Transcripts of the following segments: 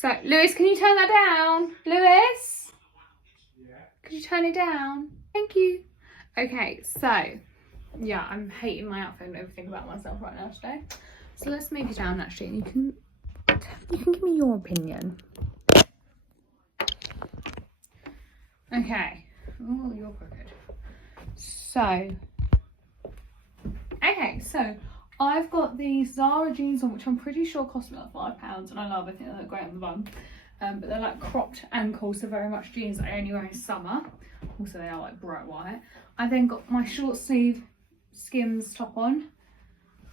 So, Lewis, can you turn that down? Lewis? Yeah. Could you turn it down? Thank you. Okay, so, yeah, I'm hating my outfit and everything about myself right now today. So let's move you down actually, and you can give me your opinion. Okay. Oh, you're crooked. So, okay, so I've got these Zara jeans on, which I'm pretty sure cost me like £5, and I love it. I think they look great on the bum. But they're like cropped ankles, so very much jeans that I only wear in summer. Also, they are like bright white. I then got my short sleeve Skims top on,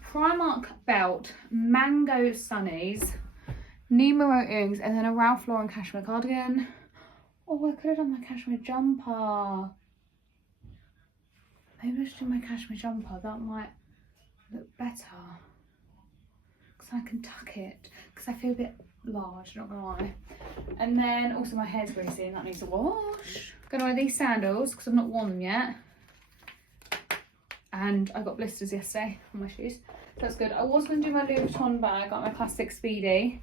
Primark belt, Mango sunnies, Numero earrings, and then a Ralph Lauren cashmere cardigan. Oh, I could have done my cashmere jumper. Maybe I should do my cashmere jumper. That might look better. Because I can tuck it. Because I feel a bit large, not gonna lie. And then also my hair's greasy and that needs a wash. Gonna wear these sandals because I've not worn them yet. And I got blisters yesterday on my shoes. So that's good. I was going to do my Louis Vuitton bag, like my classic Speedy.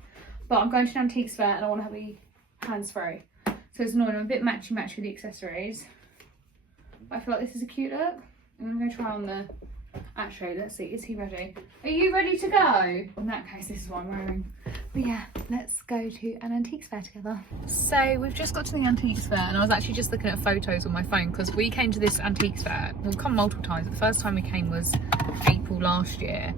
But I'm going to an antiques fair and I want to have a hands-free. So it's annoying. I'm a bit matchy-matchy with the accessories. But I feel like this is a cute look. I'm going to try on the... Actually, let's see. Is he ready? Are you ready to go? In that case, this is what I'm wearing. But yeah, let's go to an antiques fair together. So we've just got to the antiques fair and I was actually just looking at photos on my phone because we came to this antiques fair. We've come multiple times. The first time we came was April last year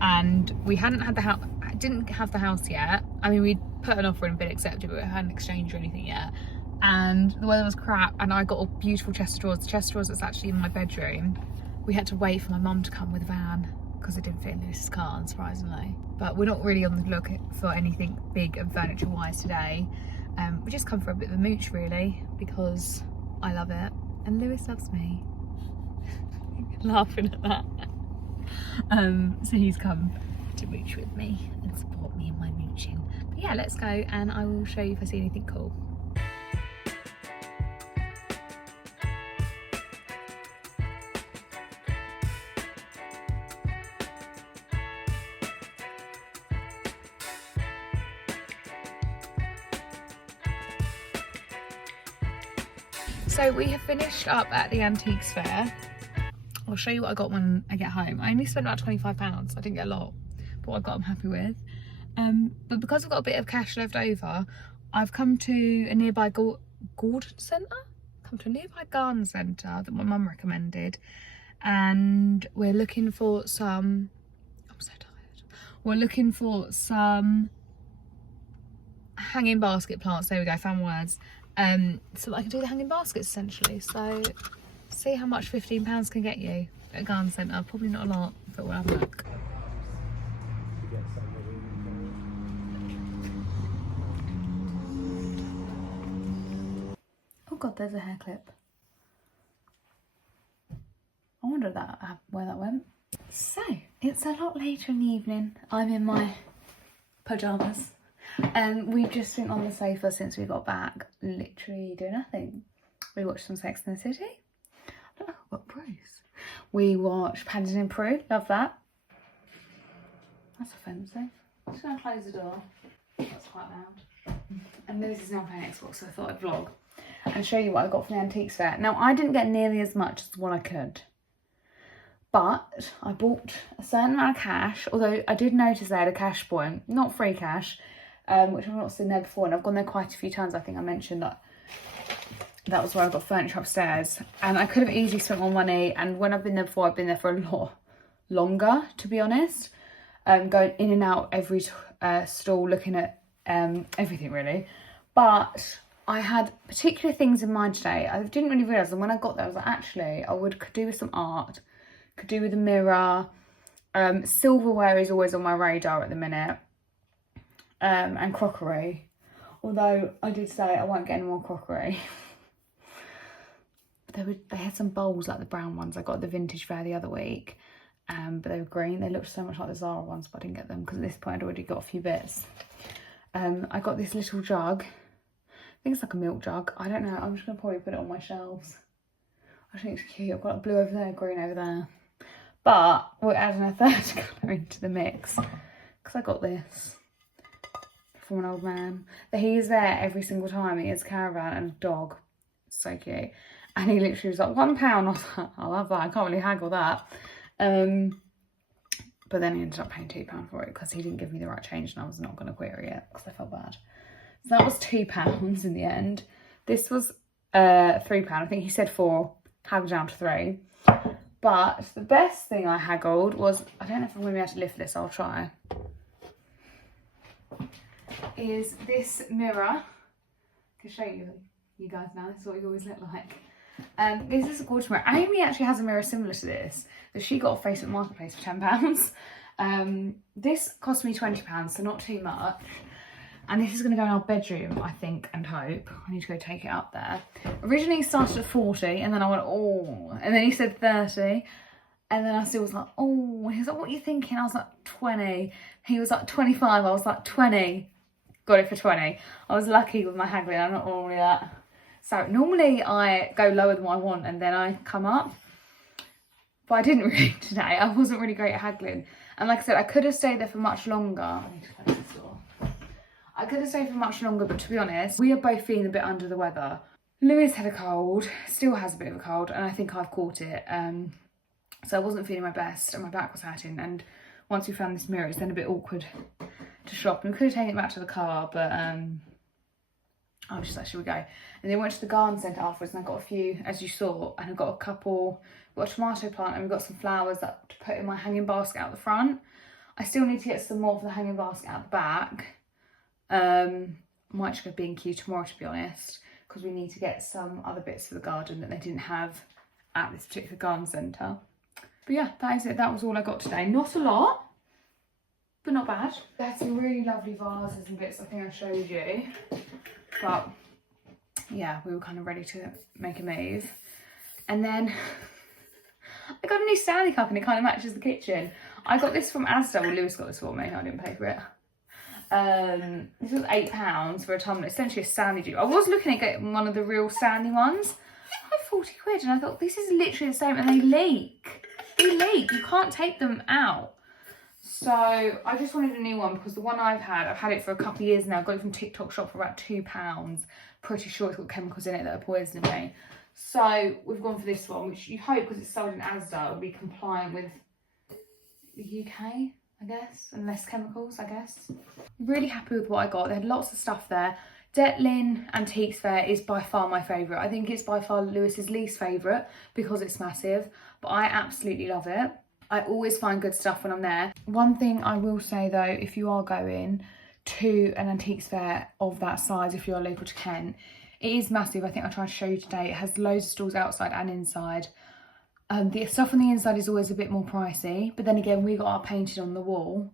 and we didn't have the house yet. I mean, we'd put an offer in and been accepted, but we hadn't exchanged or anything yet. And the weather was crap and I got a beautiful chest of drawers. The chest of drawers that's actually in my bedroom. We had to wait for my mum to come with a van because it didn't fit in Lewis's car, unsurprisingly. But we're not really on the look for anything big and furniture wise today. We just come for a bit of a mooch really because I love it and Lewis loves me. Laughing at that. So he's come to mooch with me and support me in my mooching. But yeah, let's go and I will show you if I see anything cool. So we have finished up at the antiques fair. I'll show you what I got when I get home. I only spent about £25. I didn't get a lot, but what I got I'm happy with. But because I've got a bit of cash left over, I've come to a nearby garden centre? Come to a nearby garden centre that my mum recommended. And we're looking for some, I'm so tired. We're looking for some hanging basket plants. There we go, found words. So that I can do the hanging baskets essentially. So see how much £15 can get you at a garden centre. Probably not a lot, but we'll have a look. Oh god, there's a hair clip. I wonder where that went. So it's a lot later in the evening. I'm in my pyjamas. We've just been on the sofa since we got back, literally doing nothing. We watched some Sex and the City. Oh, what Bruce. We watched Paddington Peru, love that. That's offensive. I'm just gonna close the door. That's quite loud. And Lewis is now playing Xbox, so I thought I'd vlog and show you what I got from the antiques fair. Now, I didn't get nearly as much as what I could, but I bought a certain amount of cash, although I did notice they had a cash point, not free cash, which I've not seen there before, and I've gone there quite a few times. I think I mentioned that was where I got furniture upstairs, and I could have easily spent more money, and when I've been there before, I've been there for a lot longer, to be honest, going in and out every stall, looking at everything really. But I had particular things in mind today. I didn't really realise, and when I got there I was like, actually could do with some art, could do with a mirror. Silverware is always on my radar at the minute. And crockery, although I did say I won't get any more crockery. But they had some bowls like the brown ones I got at the vintage fair the other week, but they were green. They looked so much like the Zara ones, but I didn't get them because at this point I'd already got a few bits. I got this little jug. I think it's like a milk jug. I don't know. I'm just gonna probably put it on my shelves. I think it's cute. I've got blue over there, green over there, but we're adding a third colour into the mix because I got this from an old man. That he is there every single time. He has a caravan and a dog. So cute. And he literally was like, £1. I was like, I love that. I can't really haggle that. But then he ended up paying £2 for it because he didn't give me the right change and I was not going to query it because I felt bad. So that was £2 in the end. This was £3. I think he said 4, haggled down to 3. But the best thing I haggled was, I don't know if I'm going to be able to lift this, I'll try. Is this mirror. I can show you guys now, this is what you always look like. This is a gorgeous mirror. Amy actually has a mirror similar to this that she got off Facebook Marketplace for £10. This cost me £20, so not too much. And this is going to go in our bedroom, I think, and hope. I need to go take it up there. Originally he started at 40, and then I went, oh. And then he said 30. And then I still was like, oh. He was like, what are you thinking? I was like, 20. He was like, 25. I was like, 20. Got it for 20. I was lucky with my haggling. I'm not normally that. So normally I go lower than what I want, and then I come up. But I didn't really today. I wasn't really great at haggling. And like I said, I could have stayed there for much longer. I need to close this door. I could have stayed for much longer, but to be honest, we are both feeling a bit under the weather. Lewis had a cold, still has a bit of a cold, and I think I've caught it. So I wasn't feeling my best and my back was hurting. And once we found this mirror, it's then a bit awkward to shop. And we could have taken it back to the car, but I was just like, should we go? And then we went to the garden centre afterwards and I got a few, as you saw, and I got a couple, got a tomato plant and we got some flowers that to put in my hanging basket out the front. I still need to get some more for the hanging basket out the back. Might just go B&Q tomorrow, to be honest, because we need to get some other bits for the garden that they didn't have at this particular garden centre. But yeah, that is it. That was all I got today. Not a lot, but not bad. They had some really lovely vases and bits I think I showed you. But yeah, we were kind of ready to make a move. And then I got a new Stanley cup and it kind of matches the kitchen. I got this from Asda. Well, Lewis got this for me. I didn't pay for it. This was £8 for a tumbler. Essentially a Stanley dupe. I was looking at getting one of the real Stanley ones. Like 40 quid. And I thought, this is literally the same. And they leak. They leak. You can't take them out. So I just wanted a new one because the one I've had it for a couple of years now. I got it from TikTok shop for about £2. Pretty sure it's got chemicals in it that are poisoning me. So we've gone for this one, which you hope, because it's sold in Asda, will be compliant with the UK, I guess, and less chemicals, I guess. Really happy with what I got. They had lots of stuff there. Detlin Antiques Fair is by far my favourite. I think it's by far Lewis's least favourite because it's massive, but I absolutely love it. I always find good stuff when I'm there. One thing I will say though, if you are going to an antiques fair of that size, if you're local to Kent, it is massive. I think I tried to show you today. It has loads of stalls outside and inside. The stuff on the inside is always a bit more pricey, but then again, we got our painted on the wall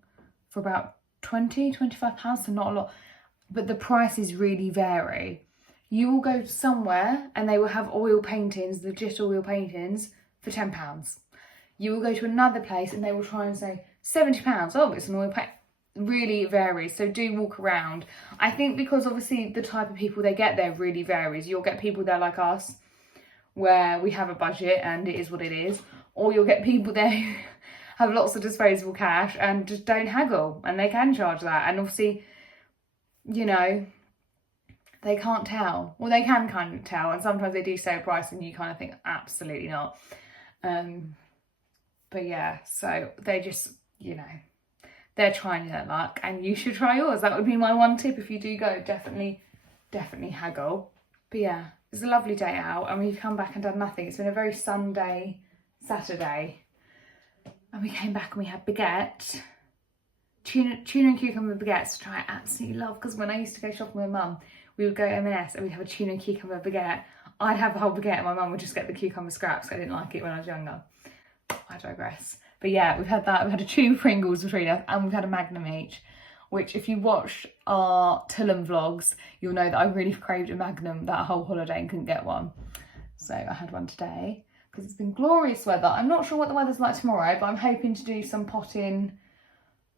for about £20–25, so not a lot, but the prices really vary. You will go somewhere and they will have oil paintings, legit oil paintings, for £10. You will go to another place and they will try and say £70. Oh, it's an oil paint. Really varies, so do walk around. I think because obviously the type of people they get there really varies. You'll get people there like us, where we have a budget and it is what it is, or you'll get people there who have lots of disposable cash and just don't haggle, and they can charge that. And obviously, you know, they can't tell. Well, they can kind of tell, and sometimes they do say a price and you kind of think, absolutely not. But yeah, so they just, you know, they're trying their luck and you should try yours. That would be my one tip if you do go. Definitely haggle. But yeah, it's a lovely day out and we've come back and done nothing. It's been a very Sunday, Saturday. And we came back and we had baguette. Tuna and cucumber baguettes, which I absolutely love, because when I used to go shopping with Mum, we would go to M&S and we'd have a tuna and cucumber baguette. I'd have the whole baguette and my mum would just get the cucumber scraps. I didn't like it when I was younger. I digress. But yeah, we've had that. We've had a tube Pringles between us and we've had a Magnum each, which if you watch our Tulum vlogs, you'll know that I really craved a Magnum that whole holiday and couldn't get one. So I had one today because it's been glorious weather. I'm not sure what the weather's like tomorrow, but I'm hoping to do some potting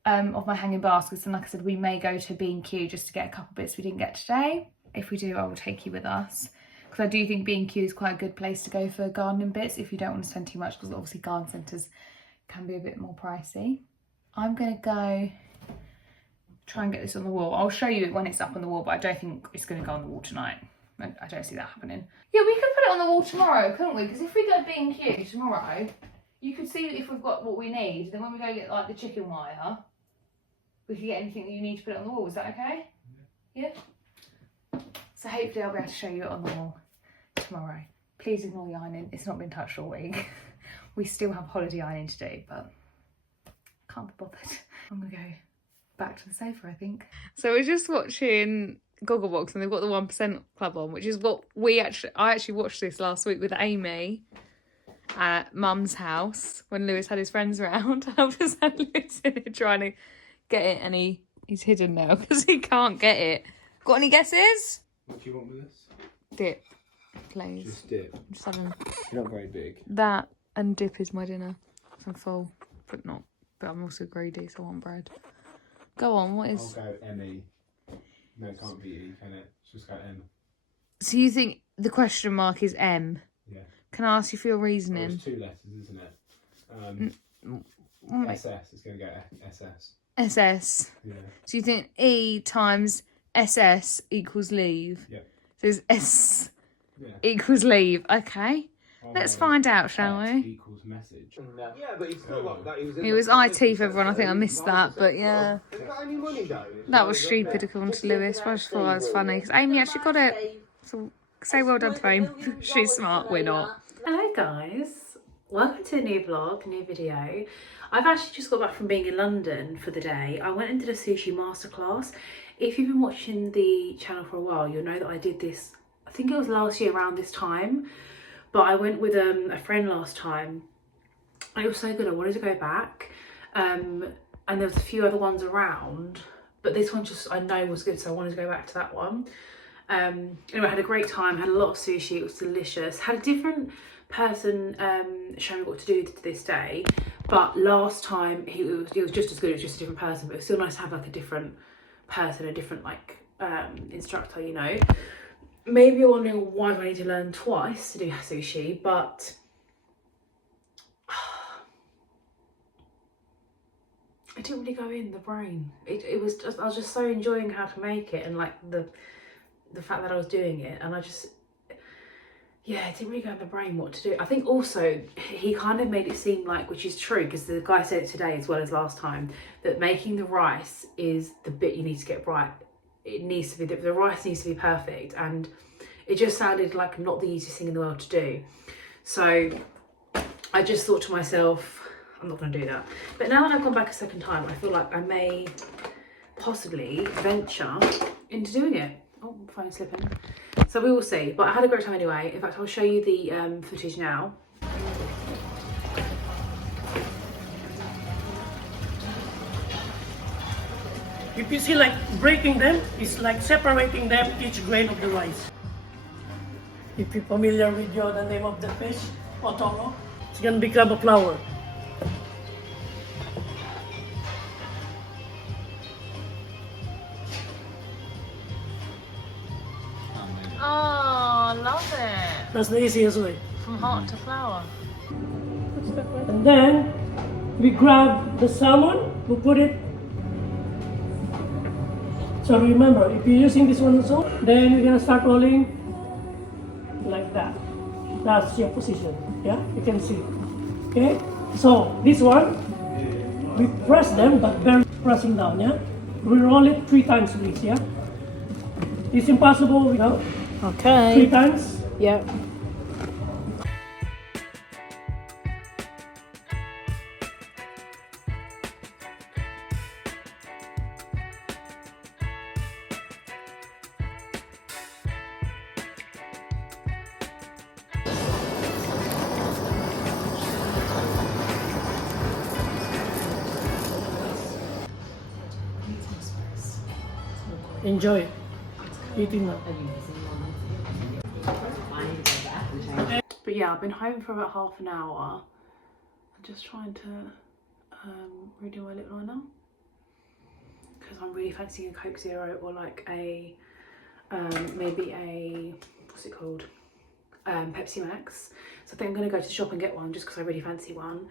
of my hanging baskets. And like I said, we may go to B&Q just to get a couple bits we didn't get today. If we do, I will take you with us. Because I do think B&Q is quite a good place to go for gardening bits if you don't want to spend too much, because obviously garden centres can be a bit more pricey. I'm going to go try and get this on the wall. I'll show you it when it's up on the wall, but I don't think it's going to go on the wall tonight. I don't see that happening. Yeah, we could put it on the wall tomorrow, couldn't we? Because if we go B&Q tomorrow, you could see if we've got what we need. Then when we go get like the chicken wire, we can get anything that you need to put it on the wall. Is that okay? Yeah? So hopefully I'll be able to show you it on the wall tomorrow. Please ignore the ironing. It's not been touched all week. We still have holiday ironing to do, but can't be bothered. I'm going to go back to the sofa, I think. So we're just watching Gogglebox and they've got the 1% Club on, which is what I actually watched this last week with Amy at Mum's house when Lewis had his friends around. I just had Lewis in there trying to get it and he's hidden now because he can't get it. Got any guesses? What do you want with this? Dip, please. Just dip. Just having You're not very big. that and dip is my dinner. I'm full, but I'm also greedy, so I want bread. Go on, what is... I'll go M-E. No, it can't be E, can it? It's just go M. So you think the question mark is M? Yeah. Can I ask you for your Well, reasoning? it's 2 letters, isn't it? SS is going to go SS. SS. Yeah. So you think E times SS equals leave? Yeah. So it's S Yeah. equals leave. Okay. Oh, Let's no, find out, shall S we? equals message. Yeah, but he's still like that. It was IT for everyone. I think I missed that, but yeah. Have you got any money though? That was stupid according to Lewis, but I just thought it was funny because Amy actually got it. So say well done to Amy. She's smart, we're not. Hello guys, welcome to a new vlog, new video. I've actually just got back from being in London for the day. I went and did a sushi masterclass. If you've been watching the channel for a while, you'll know that I did this, I think it was last year around this time, but I went with a friend last time and it was so good. I wanted to go back and there was a few other ones around, but this one just I know was good, so I wanted to go back to that one. Anyway, I had a great time, had a lot of sushi, it was delicious. Had a different person show me what to do to this day, but last time it was just as good. It was just a different person, but it was still nice to have like a different person, a different like instructor, you know. Maybe you're wondering why do I need to learn twice to do sushi, but it didn't really go in the brain. It was just, I was just so enjoying how to make it and like the fact that I was doing it, and I just, yeah, it didn't really go in the brain what to do. I think also he kind of made it seem like, which is true because the guy said it today as well as last time, that making the rice is the bit you need to get right. It needs to be, the rice needs to be perfect, and it just sounded like not the easiest thing in the world to do. So I just thought to myself, I'm not going to do that. But now that I've gone back a second time, I feel like I may possibly venture into doing it. Oh, phone slipping. So we will see, but I had a great time anyway. In fact, I'll show you the footage now. If you see like breaking them, it's like separating them each grain of the rice. If you're familiar with the name of the fish, otoro, it's gonna become a flour. Oh, love it. That's the easiest way. From heart to flour. And then we grab the salmon, we put it. So remember, if you're using this one also, then you're gonna start rolling like that. That's your position. Yeah, you can see. Okay. So this one, we press them, but barely pressing down. Yeah. We roll it 3 times, please. Yeah. It's impossible without. Okay. 3 times. Yep. Enjoy eating now. But yeah, I've been home for about half an hour. I'm just trying to redo my lip liner because I'm really fancying a Coke Zero or like a maybe a, what's it called, Pepsi Max. So I think I'm going to go to the shop and get one just because I really fancy one.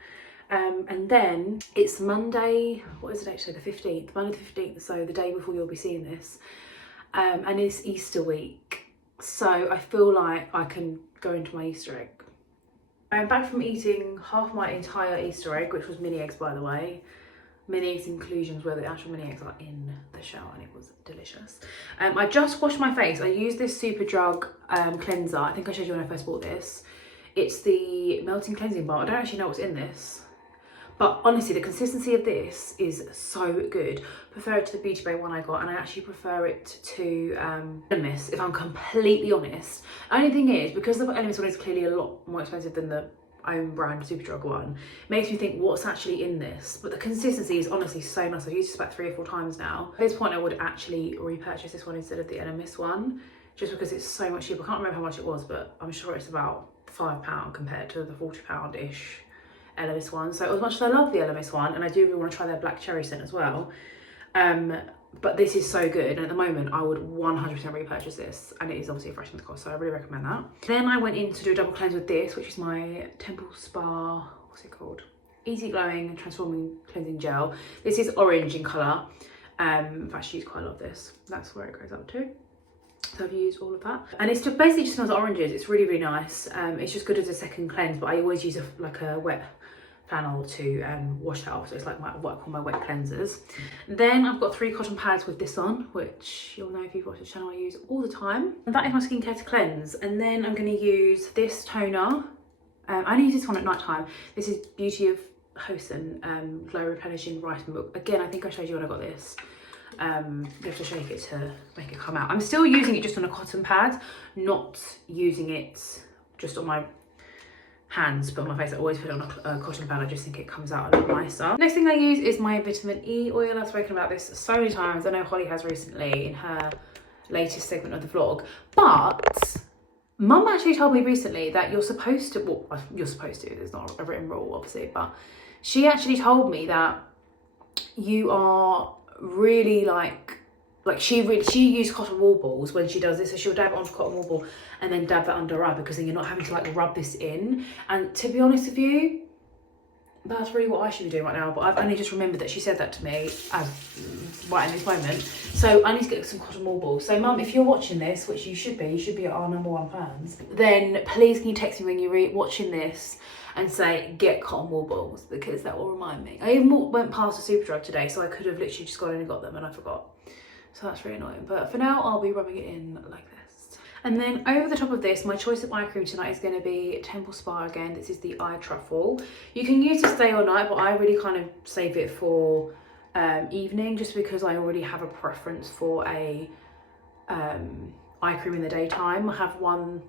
And then it's Monday, what is the date today? The 15th, Monday the 15th, so the day before you'll be seeing this. And it's Easter week, so I feel like I can go into my Easter egg. I'm back from eating half my entire Easter egg, which was mini eggs, by the way. Mini eggs inclusions where the actual mini eggs are in the shell, and it was delicious. I just washed my face. I used this Superdrug cleanser. I think I showed you when I first bought this. It's the melting cleansing bar. I don't actually know what's in this, but honestly the consistency of this is so good. Prefer it to the Beauty Bay one I got, and I actually prefer it to Elemis, if I'm completely honest. Only thing is, because the Elemis one is clearly a lot more expensive than the own brand Superdrug one, makes me think what's actually in this. But the consistency is honestly so nice. I've used this about 3 or 4 times now. At this point I would actually repurchase this one instead of the Elemis one, just because it's so much cheaper. I can't remember how much it was, but I'm sure it's about £5 compared to the £40-ish Elemis one. So as much as I love the Elemis one, and I do really want to try their black cherry scent as well, but this is so good, and at the moment I would 100% repurchase this, and it is obviously a freshness cost, so I really recommend that. Then I went in to do a double cleanse with this, which is my Temple Spa, what's it called? Easy Glowing Transforming Cleansing Gel. This is orange in colour. I've actually used quite a lot of this. That's where it goes up to. So I've used all of that, and it's just basically just smells like oranges. It's really, really nice. It's just good as a second cleanse, but I always use like a wet flannel to wash it off, so it's like what I call my wet cleansers. Then I've got 3 cotton pads with this on, which you'll know if you've watched the channel I use all the time. And that is my skincare to cleanse. And then I'm going to use this toner. I only use this one at night time. This is Beauty of Hosen Glow Replenishing Rice Milk. Again, I think I showed you when I got this. You have to shake it to make it come out. I'm still using it just on a cotton pad, not using it just on my hands, but on my face I always put it on a cotton pad. I just think it comes out a lot nicer. Next thing I use is my vitamin E oil. I've spoken about this so many times. I know Holly has recently in her latest segment of the vlog, but Mum actually told me recently that you're supposed to, well, you're supposed to, there's not a written rule obviously, but she actually told me that you are really like she used cotton wool balls when she does this, so she'll dab it onto cotton wool ball and then dab that under her eye, because then you're not having to like rub this in. And to be honest with you, that's really what I should be doing right now, but I've only just remembered that she said that to me right in this moment. So I need to get some cotton wool balls. So Mum, if you're watching this, which you should be our #1 fans, then please can you text me when you're watching this and say get cotton wool balls, because that will remind me. I even went past a Superdrug today, so I could have literally just gone in and got them and I forgot. So that's really annoying, but for now I'll be rubbing it in like this. And then over the top of this, my choice of eye cream tonight is going to be Temple Spa again. This is the Eye Truffle. You can use this day or night, but I really kind of save it for evening, just because I already have a preference for a eye cream in the daytime. I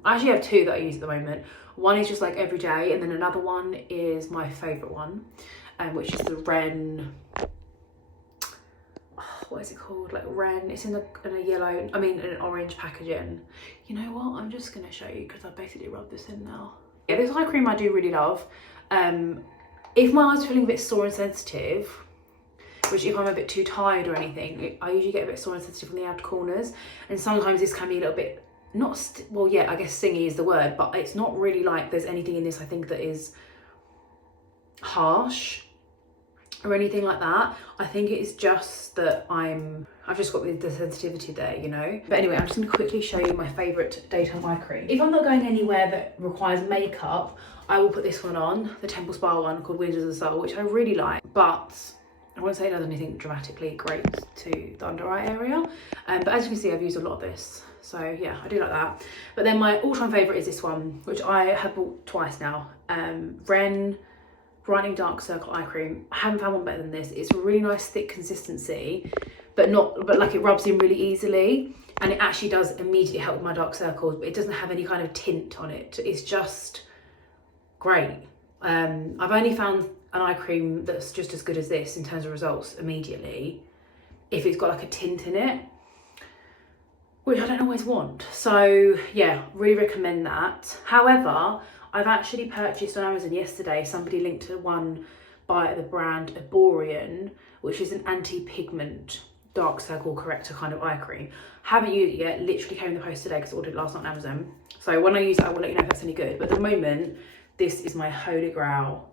actually have 2 that I use at the moment. One is just like every day, and then another one is my favourite one, which is the Ren, what is it called, like Ren, it's in a yellow, I mean in an orange packaging. You know what, I'm just gonna show you because I basically rubbed this in now. Yeah, this eye cream I do really love. If my eyes are feeling a bit sore and sensitive, which if I'm a bit too tired or anything, I usually get a bit sore and sensitive on the outer corners, and sometimes this can be a little bit, well yeah, I guess stingy is the word, but it's not really like there's anything in this I think that is harsh or anything like that. I think it's just that I've just got the sensitivity there, you know. But anyway, I'm just going to quickly show you my favourite daytime eye cream. If I'm not going anywhere that requires makeup, I will put this one on, the Temple Spa one called Wings of the Soul, which I really like, but I won't say it does anything dramatically great to the under eye area. But as you can see, I've used a lot of this, so yeah, I do like that. But then my all-time favourite is this one, which I have bought twice now. Ren Brightening Dark Circle Eye Cream. I haven't found one better than this. It's a really nice thick consistency, but like it rubs in really easily, and it actually does immediately help with my dark circles, but it doesn't have any kind of tint on it. It's just great. I've only found an eye cream that's just as good as this in terms of results immediately if it's got like a tint in it, which I don't always want. So yeah, really recommend that. However, I've actually purchased on Amazon yesterday, somebody linked to one by the brand Aborian, which is an anti-pigment dark circle corrector kind of eye cream. Haven't used it yet, literally came in the post today because I ordered it last night on Amazon. So when I use it, I will let you know if that's any good. But at the moment, this is my holy grail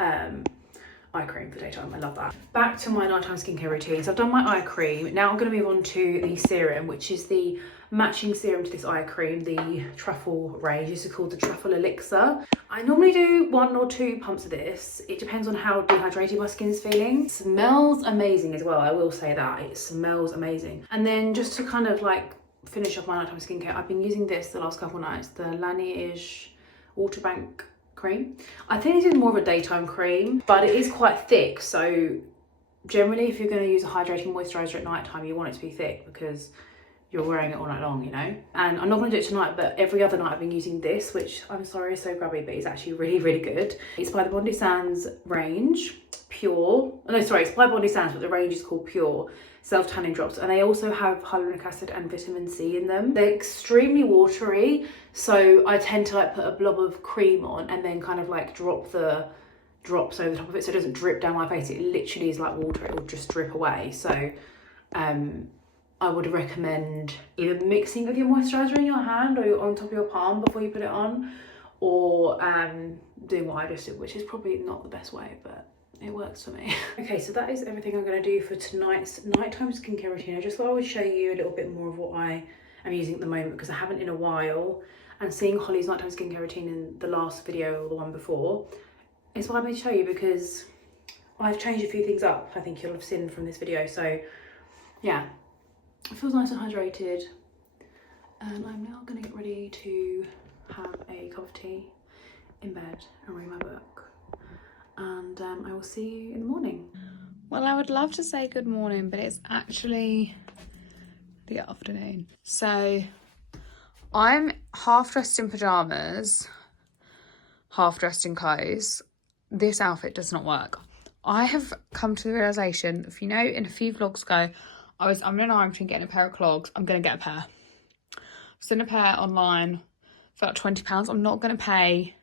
eye cream for daytime. I love that. Back to my nighttime skincare routine. So I've done my eye cream. Now I'm going to move on to the serum, which is the matching serum to this eye cream, the truffle range. This is called the Truffle Elixir. I normally do 1 or 2 pumps of this. It depends on how dehydrated my skin's feeling. It smells amazing as well, I will say that. It smells amazing. And then just to kind of like finish off my nighttime skincare, I've been using this the last couple of nights, the Laneige Water Bank cream. I think this is more of a daytime cream, but it is quite thick. So generally, if you're going to use a hydrating moisturizer at night time, you want it to be thick because you're wearing it all night long, you know. And I'm not going to do it tonight, but every other night I've been using this, which I'm sorry is so grubby, but it's actually really, really good. It's by the Bondi Sands range, Pure. No, sorry, it's by Bondi Sands, but the range is called Pure Self Tanning Drops, and they also have hyaluronic acid and vitamin C in them. They're extremely watery, so I tend to like put a blob of cream on and then kind of like drop the drops over the top of it so it doesn't drip down my face. It literally is like water, it will just drip away. So I would recommend either mixing with your moisturiser in your hand or on top of your palm before you put it on, or doing what I just did, which is probably not the best way, but it works for me. Okay, so that is everything I'm going to do for tonight's nighttime skincare routine. I just thought I would show you a little bit more of what I am using at the moment because I haven't in a while, and seeing Holly's nighttime skincare routine in the last video or the one before inspired me to show you because I've changed a few things up. I think you'll have seen from this video. So yeah, it feels nice and hydrated, and I'm now going to get ready to have a cup of tea in bed and read my book, and I will see you in the morning. Well, I would love to say good morning, but it's actually the afternoon. So I'm half dressed in pyjamas, half dressed in clothes. This outfit does not work. I have come to the realisation, if you know, in a few vlogs ago, I'm in an iron between getting a pair of clogs. I'm going to get a pair. I've seen a pair online for like £20. I'm not going to pay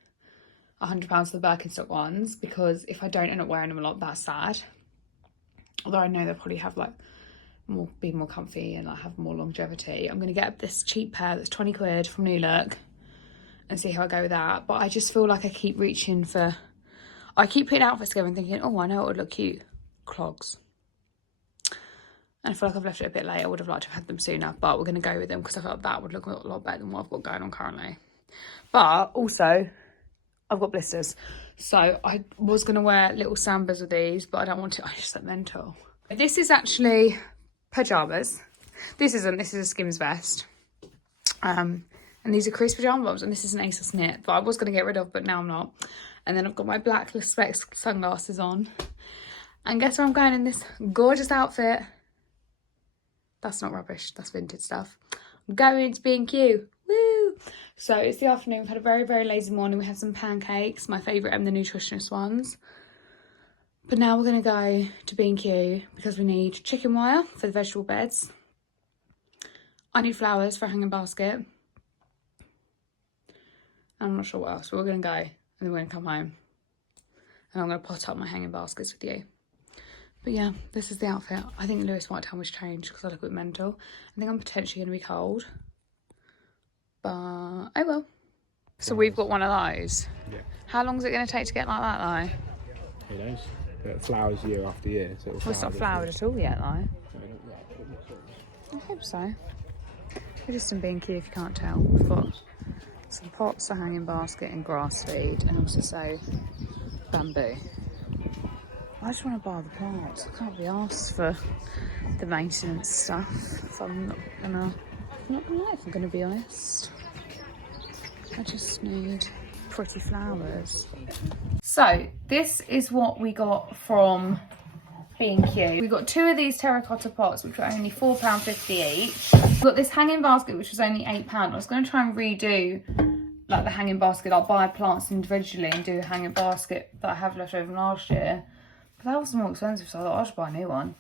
£100 for the Birkenstock ones because if I don't end up wearing them a lot, that's sad. Although I know they'll probably have like be more comfy and like have more longevity. I'm going to get this cheap pair that's 20 quid from New Look and see how I go with that. But I just feel like I keep putting outfits together and thinking, oh, I know it would look cute. Clogs. And I feel like I've left it a bit late. I would have liked to have had them sooner, but we're going to go with them because I felt that would look a lot better than what I've got going on currently. But also, I've got blisters. So I was going to wear little sambas with these, but I don't want to. I just look mental. This is actually pyjamas. This is a Skims vest. And these are Crease pyjama bottoms, and this is an ASOS knit, but I was going to get rid of, but now I'm not. And then I've got my black specs sunglasses on. And guess where I'm going in this gorgeous outfit? That's not rubbish, that's vintage stuff. I'm going to B&Q, woo! So it's the afternoon, we've had a very, very lazy morning. We had some pancakes, my favourite and the nutritionist ones. But now we're going to go to B&Q because we need chicken wire for the vegetable beds. I need flowers for a hanging basket. I'm not sure what else, but we're going to go and then we're going to come home. And I'm going to pot up my hanging baskets with you. But yeah, this is the outfit. I think Lewis might tell me to change because I look a bit mental. I think I'm potentially going to be cold. But I will. So we've got one of those. Yeah. How long is it going to take to get like that though? Who knows? It flowers year after year. So Well, it's not flowered at all yet though. I hope so. We're just in B&Q if you can't tell. We've got some pots, a hanging basket and grass feed, and also so bamboo. I just want to buy the plants. I can't be asked for the maintenance stuff. So I'm not gonna lie, if I'm gonna be honest. I just need pretty flowers. So this is what we got from B&Q. We got 2 of these terracotta pots, which were only £4.50 each. We got this hanging basket, which was only £8. I was going to try and redo like the hanging basket. I'll buy plants individually and do a hanging basket that I have left over from last year. But that was more expensive, so I thought I'll just buy a new one.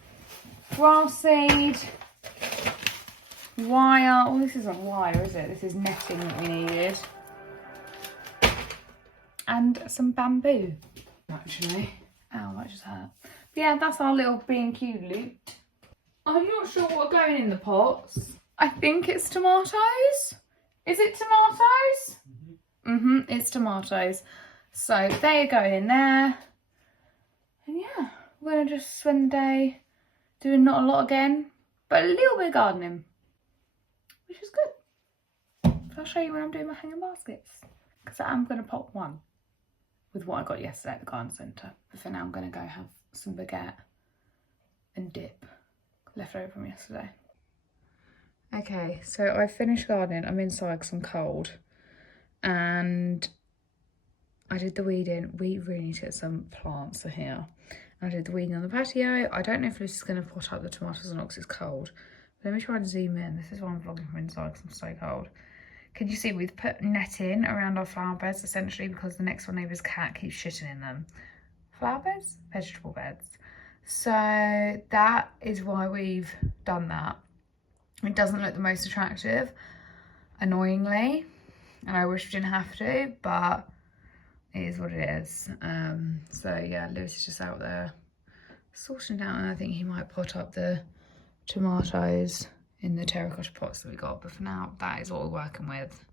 Grass seed, wire. Oh, this isn't wire, is it? This is netting that we needed. And some bamboo, actually. Ow, that just hurt. But yeah, that's our little B&Q loot. I'm not sure what are going in the pots. I think it's tomatoes. Is it tomatoes? It's tomatoes. So they are going in there. And yeah, we're gonna just spend the day doing not a lot again, but a little bit of gardening, which is good. So I'll show you when I'm doing my hanging baskets, because I'm gonna pop one with what I got yesterday at the garden centre. But for now, I'm gonna go have some baguette and dip left over from yesterday. Okay, so I finished gardening. I'm inside because I'm cold, and I did the weeding. We really need to get some plants for here. I did the weeding on the patio. I don't know if Lucy's going to pot up the tomatoes or not because it's cold. But let me try and zoom in. This is why I'm vlogging from inside because I'm so cold. Can you see we've put netting around our flower beds essentially because the next door neighbour's cat keeps shitting in them. Flower beds? Vegetable beds. So that is why we've done that. It doesn't look the most attractive, annoyingly, and I wish we didn't have to, but it is what it is. So yeah, Lewis is just out there sorting out, and I think he might pot up the tomatoes in the terracotta pots that we got, but for now, that is what we're working with.